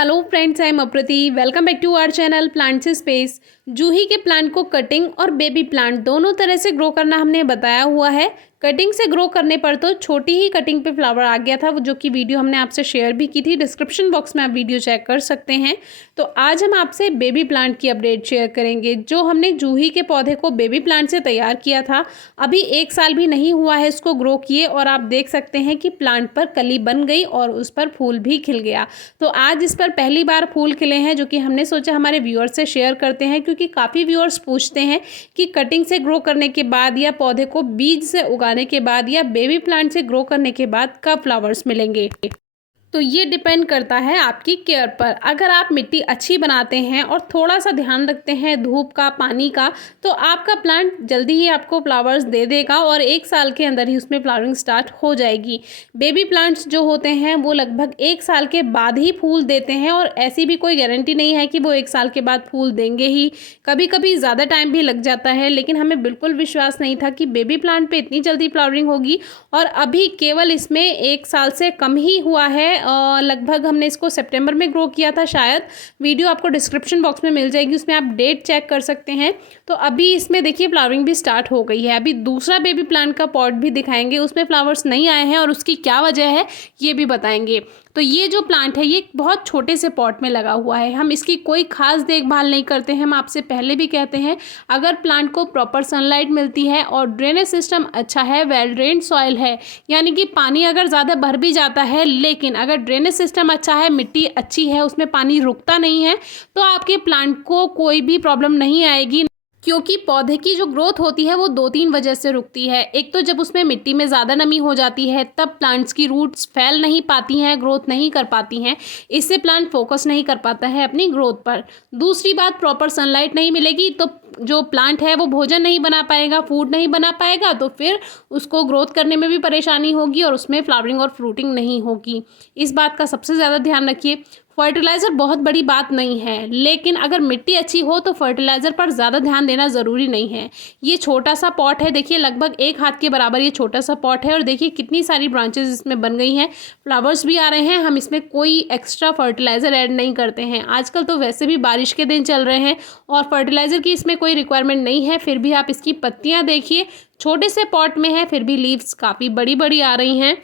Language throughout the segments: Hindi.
Hello friends, I am Aprati. Welcome back to our channel plants space. जूही के प्लांट को कटिंग और बेबी प्लांट दोनों तरह से ग्रो करना हमने बताया हुआ है। कटिंग से ग्रो करने पर तो छोटी ही कटिंग पे फ्लावर आ गया था, जो कि वीडियो हमने आपसे शेयर भी की थी। डिस्क्रिप्शन बॉक्स में आप वीडियो चेक कर सकते हैं। तो आज हम आपसे बेबी प्लांट की अपडेट शेयर करेंगे। जो हमने जूही के पौधे को बेबी प्लांट से तैयार किया था, अभी 1 साल भी नहीं हुआ है इसको ग्रो किए, और आप देख सकते हैं कि प्लांट पर कली बन गई और उस पर फूल भी खिल गया। तो आज इस पर पहली बार फूल खिले हैं, जो कि हमने सोचा हमारे व्यूअर्स से शेयर करते हैं, क्योंकि काफ़ी व्यूअर्स पूछते हैं कि कटिंग से ग्रो करने के बाद या पौधे को बीज से उगाने के बाद या बेबी प्लांट से ग्रो करने के बाद कब फ्लावर्स मिलेंगे। तो ये डिपेंड करता है आपकी केयर पर। अगर आप मिट्टी अच्छी बनाते हैं और थोड़ा सा ध्यान रखते हैं धूप का, पानी का, तो आपका प्लांट जल्दी ही आपको फ्लावर्स दे देगा और 1 साल के अंदर ही उसमें फ्लावरिंग स्टार्ट हो जाएगी। बेबी प्लांट्स जो होते हैं वो लगभग 1 साल के बाद ही फूल देते हैं, और ऐसी भी कोई गारंटी नहीं है कि वो 1 साल के बाद फूल देंगे ही। कभी कभी ज़्यादा टाइम भी लग जाता है, लेकिन हमें बिल्कुल विश्वास नहीं था कि बेबी प्लांट पे इतनी जल्दी फ्लावरिंग होगी। और अभी केवल इसमें 1 साल से कम ही हुआ है। लगभग हमने इसको सितंबर में ग्रो किया था शायद। वीडियो आपको डिस्क्रिप्शन बॉक्स में मिल जाएगी, उसमें आप डेट चेक कर सकते हैं। तो अभी इसमें देखिए फ्लावरिंग भी स्टार्ट हो गई है। अभी दूसरा बेबी प्लांट का पॉट भी दिखाएंगे, उसमें फ्लावर्स नहीं आए हैं और उसकी क्या वजह है ये भी बताएंगे। तो ये जो प्लांट है ये बहुत छोटे से पॉट में लगा हुआ है। हम इसकी कोई खास देखभाल नहीं करते हैं। हम आपसे पहले भी कहते हैं, अगर प्लांट को प्रॉपर सनलाइट मिलती है और ड्रेनेज सिस्टम अच्छा है, वेल ड्रेन्ड सॉइल है, यानी कि पानी अगर ज़्यादा भर भी जाता है, लेकिन अगर ड्रेनेज सिस्टम अच्छा है, मिट्टी अच्छी है, उसमें पानी रुकता नहीं है, तो आपके प्लांट को कोई भी प्रॉब्लम नहीं आएगी। क्योंकि पौधे की जो ग्रोथ होती है वो 2-3 वजह से रुकती है। एक तो जब उसमें मिट्टी में ज़्यादा नमी हो जाती है, तब प्लांट्स की रूट्स फैल नहीं पाती हैं, ग्रोथ नहीं कर पाती हैं। इससे प्लांट फोकस नहीं कर पाता है अपनी ग्रोथ पर। दूसरी बात, प्रॉपर सनलाइट नहीं मिलेगी तो जो प्लांट है वो भोजन नहीं बना पाएगा, फूड नहीं बना पाएगा, तो फिर उसको ग्रोथ करने में भी परेशानी होगी और उसमें फ्लावरिंग और फ्रूटिंग नहीं होगी। इस बात का सबसे ज़्यादा ध्यान रखिए। फर्टिलाइज़र बहुत बड़ी बात नहीं है, लेकिन अगर मिट्टी अच्छी हो तो फर्टिलाइज़र पर ज़्यादा ध्यान देना ज़रूरी नहीं है। ये छोटा सा पॉट है, देखिए लगभग 1 हाथ के बराबर ये छोटा सा पॉट है, और देखिए कितनी सारी ब्रांचेस इसमें बन गई हैं, फ्लावर्स भी आ रहे हैं। हम इसमें कोई एक्स्ट्रा फर्टिलाइज़र ऐड नहीं करते हैं। आजकल तो वैसे भी बारिश के दिन चल रहे हैं और फर्टिलाइज़र की इसमें कोई रिक्वायरमेंट नहीं है। फिर भी आप इसकी पत्तियाँ देखिए, छोटे से पॉट में है, फिर भी लीव्स काफ़ी बड़ी बड़ी आ रही हैं।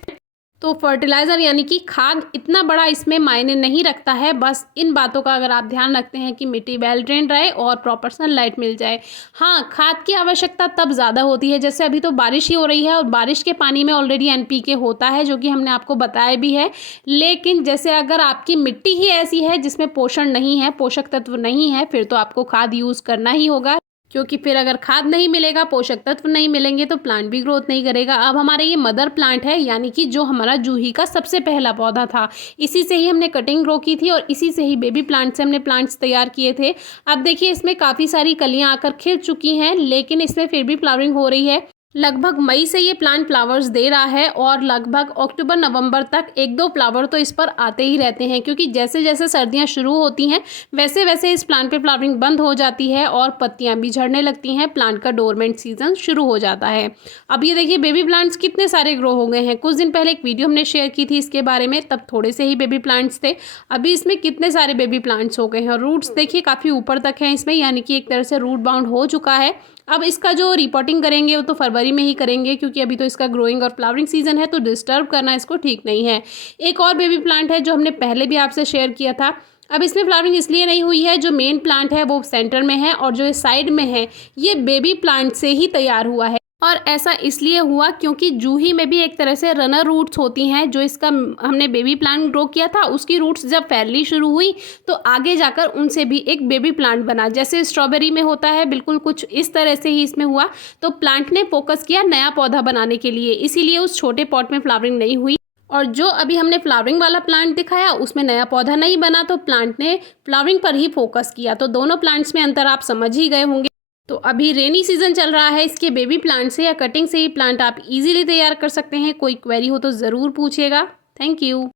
तो फर्टिलाइज़र यानी कि खाद इतना बड़ा इसमें मायने नहीं रखता है। बस इन बातों का अगर आप ध्यान रखते हैं कि मिट्टी वेल ड्रेन्ड रहे और प्रॉपर सनलाइट मिल जाए। हाँ, खाद की आवश्यकता तब ज़्यादा होती है, जैसे अभी तो बारिश ही हो रही है और बारिश के पानी में ऑलरेडी NPK होता है, जो कि हमने आपको बताया भी है। लेकिन जैसे अगर आपकी मिट्टी ही ऐसी है जिसमें पोषण नहीं है, पोषक तत्व नहीं है, फिर तो आपको खाद यूज़ करना ही होगा, क्योंकि फिर अगर खाद नहीं मिलेगा, पोषक तत्व नहीं मिलेंगे, तो प्लांट भी ग्रोथ नहीं करेगा। अब हमारे ये मदर प्लांट है, यानी कि जो हमारा जूही का सबसे पहला पौधा था, इसी से ही हमने कटिंग ग्रो की थी और इसी से ही बेबी प्लांट से हमने प्लांट्स तैयार किए थे। अब देखिए इसमें काफ़ी सारी कलियां आकर खिल चुकी हैं, लेकिन इसमें फिर भी फ्लावरिंग हो रही है। लगभग मई से ये प्लांट फ्लावर्स दे रहा है और लगभग अक्टूबर नवंबर तक 1-2 फ्लावर तो इस पर आते ही रहते हैं, क्योंकि जैसे जैसे सर्दियां शुरू होती हैं वैसे वैसे इस प्लांट पे फ्लावरिंग बंद हो जाती है और पत्तियां भी झड़ने लगती हैं। प्लांट का डोरमेंट सीजन शुरू हो जाता है। अब ये देखिए बेबी प्लांट्स कितने सारे ग्रो हो गए हैं। कुछ दिन पहले एक वीडियो हमने शेयर की थी इसके बारे में, तब थोड़े से ही बेबी प्लांट्स थे। अभी इसमें कितने सारे बेबी प्लांट्स हो गए हैं। रूट्स देखिए काफ़ी ऊपर तक हैं इसमें, यानी कि एक तरह से रूट बाउंड हो चुका है। अब इसका जो रिपोर्टिंग करेंगे वो तो फरवरी में ही करेंगे, क्योंकि अभी तो इसका ग्रोइंग और फ्लावरिंग सीजन है, तो डिस्टर्ब करना इसको ठीक नहीं है। एक और बेबी प्लांट है जो हमने पहले भी आपसे शेयर किया था। अब इसमें फ्लावरिंग इसलिए नहीं हुई है, जो मेन प्लांट है वो सेंटर में है और जो साइड में है ये बेबी प्लांट से ही तैयार हुआ है। और ऐसा इसलिए हुआ क्योंकि जूही में भी एक तरह से रनर रूट्स होती हैं। जो इसका हमने बेबी प्लांट ग्रो किया था, उसकी रूट्स जब फैलनी शुरू हुई तो आगे जाकर उनसे भी एक बेबी प्लांट बना, जैसे स्ट्रॉबेरी में होता है, बिल्कुल कुछ इस तरह से ही इसमें हुआ। तो प्लांट ने फोकस किया नया पौधा बनाने के लिए, इसीलिए उस छोटे पॉट में फ्लावरिंग नहीं हुई। और जो अभी हमने फ्लावरिंग वाला प्लांट दिखाया उसमें नया पौधा नहीं बना, तो प्लांट ने फ्लावरिंग पर ही फोकस किया। तो दोनों प्लांट्स में अंतर आप समझ ही गए होंगे। तो अभी रेनी सीजन चल रहा है, इसके बेबी प्लांट से या कटिंग से ही प्लांट आप इजीली तैयार कर सकते हैं। कोई क्वेरी हो तो ज़रूर पूछिएगा। Thank you.